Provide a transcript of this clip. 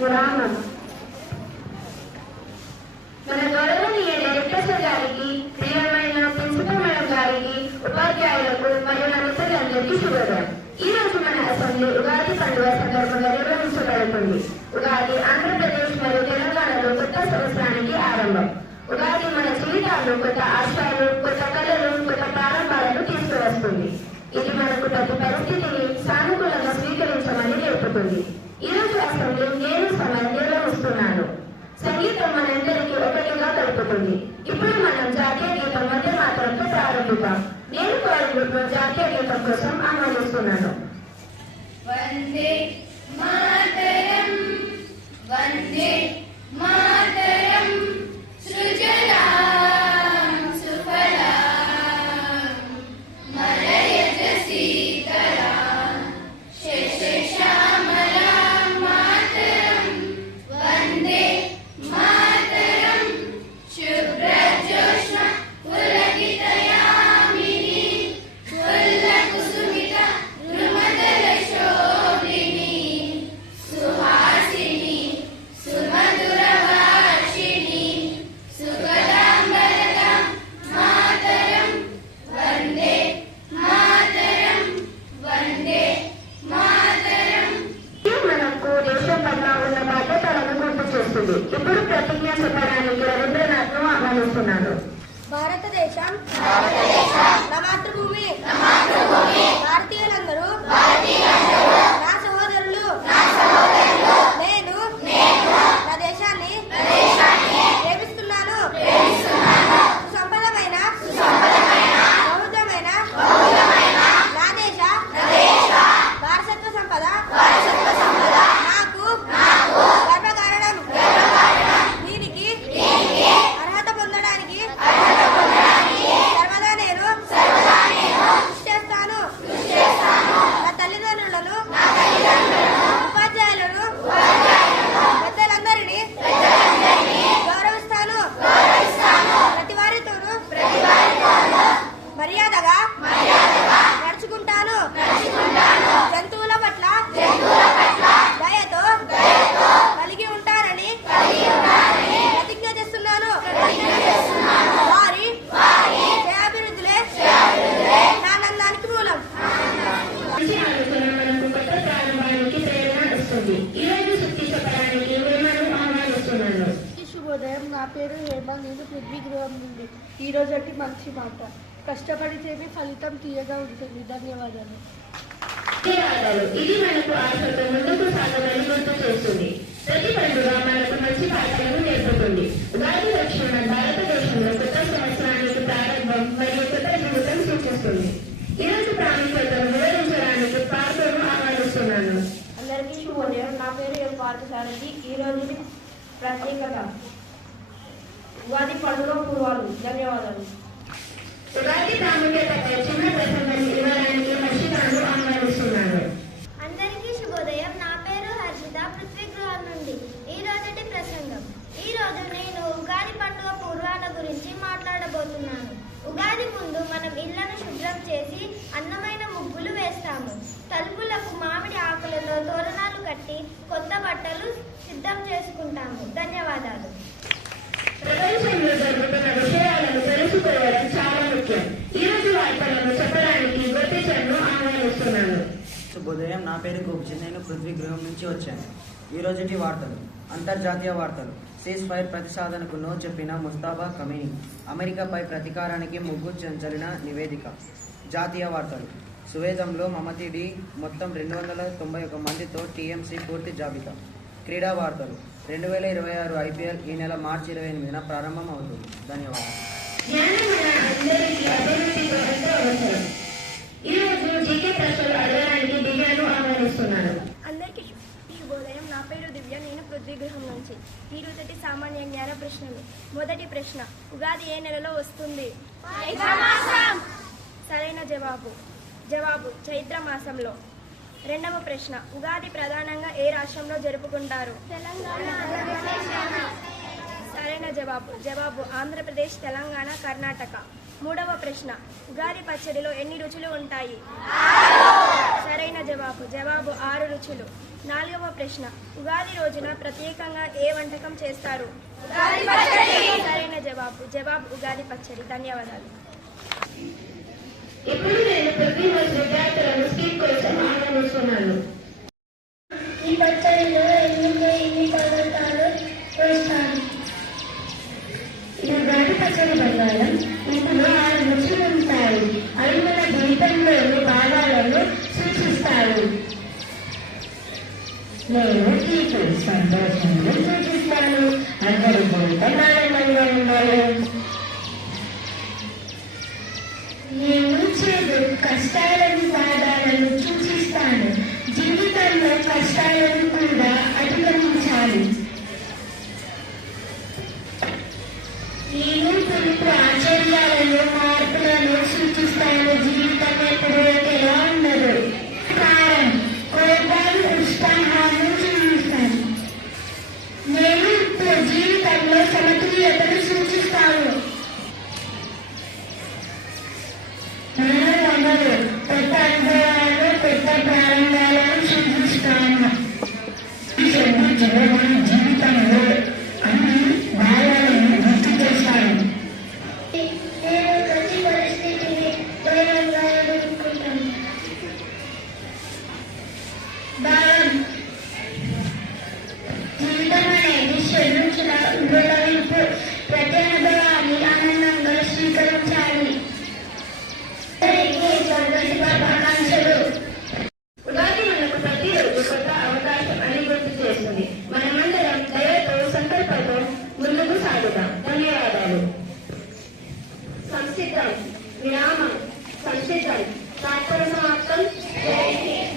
విరామం. మన గౌరవనీయ డైరెక్టర్ గారికి, ప్రియమైన ప్రిన్సిపల్ మేడం గారికి, ఉపాధ్యాయులకు మరియు నా మిత్రులందరికీ శుభోదయం. ఈ రోజు మన అసెంబ్లీ ఉగాది పండుగ సందర్భంగా నిర్వహించబడుతుంది. ఉగాది ఆంధ్రప్రదేశ్ మరియు తెలంగాణలో కొత్త సంవత్సరానికి ఆరంభం. ఉగాది మన జీవితాల్లో కొత్త ఆశయాలు, కొత్త కళలు, కొత్త ప్రారంభాలను తీసుకువస్తుంది. ఇది మనకు ప్రతి పరిస్థితిని సానుకూలంగా స్వీకరించమని నేర్పుతుంది. ఈ రోజు అసెంబ్లీ నేను సమయం నిర్వహిస్తున్నాను. సంగీతం మనందరికీ ఒకటిగా కలుపుతుంది. ఇప్పుడు మనం జాతీయ గీతం వందే మాతరంతో ప్రారంభిద్దాం. నేను కోరుకుంటున్న జాతీయ గీతం కోసం ఆహ్వానిస్తున్నాను. వందే మాతరం వందే మాతరం సృజలాం సుఫలాం మలయజ సీతలాం శశశ్యామలాం మాతరం వందే మాతరం శుభ్రజోష్ణ పులకితయామిని పుల్లకుసుమిత ద్రుమదల శోభిని సుహాసిని సుమధురవార్షిణి సుగదాంబరదాం మాతరం వందే మాతరం వందే మాతరం. మనకు దేశం పట్ల ఉన్న బాధ్యతలను గుర్తు చేస్తుంది. ఇప్పుడు ప్రతిజ్ఞ చెప్పడానికి రవీంద్రనాథ్ ను ఆహ్వానిస్తున్నాను. భారతదేశం నా మాతృభూమి. భారతీయులందరూ నా సహోదరులు. నేను నా దేశాన్ని ప్రేమిస్తున్నాను. సుసంపన్నమైన బహుళమైన నా దేశ వారసత్వ సంపద నాకు గర్వకారణం. దీనికి అర్హత పొందడానికి సర్వదా నేను కృషి చేస్తాను. నా తల్లిదండ్రులను, ఉపాధ్యాయులను, పెద్దలందరినీ గౌరవిస్తాను. ప్రతి వారితోనూ మర్యాదగా నడుచుకుంటాను. జంతువుల పట్ల దయతో కలిగి ఉంటానని ప్రతిజ్ఞ చేస్తున్నాను. వారి శ్రేయాభివృద్ధులే నా ఆనందానికి మూలం. మంచి ఆలోచన మనకు కొత్త ప్రారంభానికి ప్రేరణ ఇస్తుంది. ఈ రోజు శక్తి చెప్పడానికి హేమను ఆహ్వానిస్తున్నాను. శుభోదయం. నా పేరు హేమ. నేను పృథ్వీ గృహం నుండి. ఈ రోజటి మంచి మాట. కష్టపడితేనే ఫలితం తీయగా ఉంటుంది. ధన్యవాదాలు. ధన్యవాదాలు. ఇది మనకు ఆశతో ముందుకు సాగమని గుర్తు చేస్తుంది. ప్రతి పండుగ మనకు మంచి పాఠాలను నేర్పుతుంది. ఉగాది లక్షణ భారతదేశంలో కొత్త సంవత్సరానికి ప్రారంభం మరియు కొత్త జీవితం సూచిస్తుంది. ఈ రోజు ప్రాముఖ్యతను వివరించడానికి పార్కును ఆహ్వానిస్తున్నాను. అందరికీ శుభోదయం. నా పేరు ఎం పార్థసారథి. ఈ రోజు ప్రత్యేకత ఉగాది పండుగ పూర్వాలు. ధన్యవాదాలు. ఉగాది ప్రాముఖ్యతపై చిన్న ప్రసంగం ఇవ్వడానికి హర్షితాను ఆహ్వానిస్తున్నాను. అందరికీ శుభోదయం. నా పేరు హర్షిత, పృథ్వీ గృహం నుండి. ఈ రోజుటి ప్రసంగం. ఈ రోజు నేను ఉగాది పండుగ పూర్వాల గురించి మాట్లాడబోతున్నాను. ఉగాది ముందు మనం ఇళ్లను శుభ్రం చేసి అందమైన ముగ్గులు వేస్తాము. తలుపులకు మామిడి ఆకులతో తోరణాలు కట్టి కొత్త బట్టలు సిద్ధం చేసుకుంటాము. ధన్యవాదాలు. ప్రపంచంలో జరుగుతున్న విషయాలను తెలుసుకోవడం చాలా ముఖ్యం. ఈ రోజు వార్తలను చెప్పడానికి గోపిచంద్ను ఆహ్వానిస్తున్నాను. శుభోదయం. నా పేరు గోపిచంద్. నేను పృథ్వీ గృహం నుంచి వచ్చాను. ఈ రోజుటి వార్తలు. అంతర్జాతీయ వార్తలు. సీజ్ ఫైర్ ప్రతిసాదనకు నో చెప్పిన ముస్తాబా కమీనీ. అమెరికాపై ప్రతీకారానికి ముగ్గు చెంచలిన నివేదిక. జాతీయ వార్తలు. సువేదంలో మమతి డి మొత్తం 291 మందితో టీఎంసీ పూర్తి జాబితా. క్రీడా వార్తలు. 2026 ఐపీఎల్ ఈ నెల మార్చి 28న ప్రారంభం అవుతుంది. ధన్యవాదాలు. జ్ఞానం మన అందరికీ అభివృద్ధితో ఎంతో అవసరం. ఈ రోజు జీకే ప్రశ్నలు అడగడానికి దివ్యను ఆహ్వానిస్తున్నాను. అందరికీ శుభోదయం. నా పేరు దివ్య. నేను పృథ్వీ గృహం నుంచి. ఈ రోజటి సామాన్య జ్ఞాన ప్రశ్నలు. మొదటి ప్రశ్న, ఉగాది ఏ నెలలో వస్తుంది? సరైన జవాబు చైత్ర మాసంలో. రెండవ ప్రశ్న, ఉగాది ప్రధానంగా ఏ రాష్ట్రంలో జరుపుకుంటారు? సరైన జవాబు ఆంధ్రప్రదేశ్, తెలంగాణ, కర్ణాటక. మూడవ ప్రశ్న, ఉగాది పచ్చడిలో ఎన్ని రుచులు ఉంటాయి? సరైన జవాబు. జవాబు 6 రుచులు. 4వ ప్రశ్న, ఉగాది రోజున ప్రత్యేకంగా ఏ వంటకం చేస్తారు? సరైన జవాబు. జవాబు ఉగాది పచ్చడి. ధన్యవాదాలు. ఇప్పుడు నేను ప్రతి రోజు విద్యార్థులను స్కీమ్ కోసం ఆహ్వానిస్తున్నాను. ఈ పచ్చడిలో ఎన్ని పదార్థాలు వేస్తారు? ఈ ఉగాది పచ్చడి బంగారం ఇందులో 6 రుచులు ఉంటాయి. అవి మన జీవితంలోని భాగాలను సూచిస్తాయి. నేను తీపి సంతోషాన్ని సూచిస్తాను. అందరి జీవితం ఆనందంగా ఉండాలి. నేను చేదు కష్టాలను బాధలను సూచిస్తాను. జీవితంలో కష్టాలను కూడా అధిగమించాలి. నేను పులుపు ఆచర్యాలను మార్పులను సూచిస్తాను. జీవితం ఎప్పుడు ఒకేలా ఉండదు. కారం కోపం ఉత్సాహాన్ని సూచిస్తాను. నేను జీవితంలో సమతుల్యతను సూచిస్తాను. కొత్త అనుభవాలను కొత్త ప్రారంభాలను సూచిస్తాను. జీవితంలో అన్ని భావాలను గుర్తు చేస్తాను. నేను ప్రతి పరిస్థితిని ధైర్యంగా ఎదుర్కొంటాను.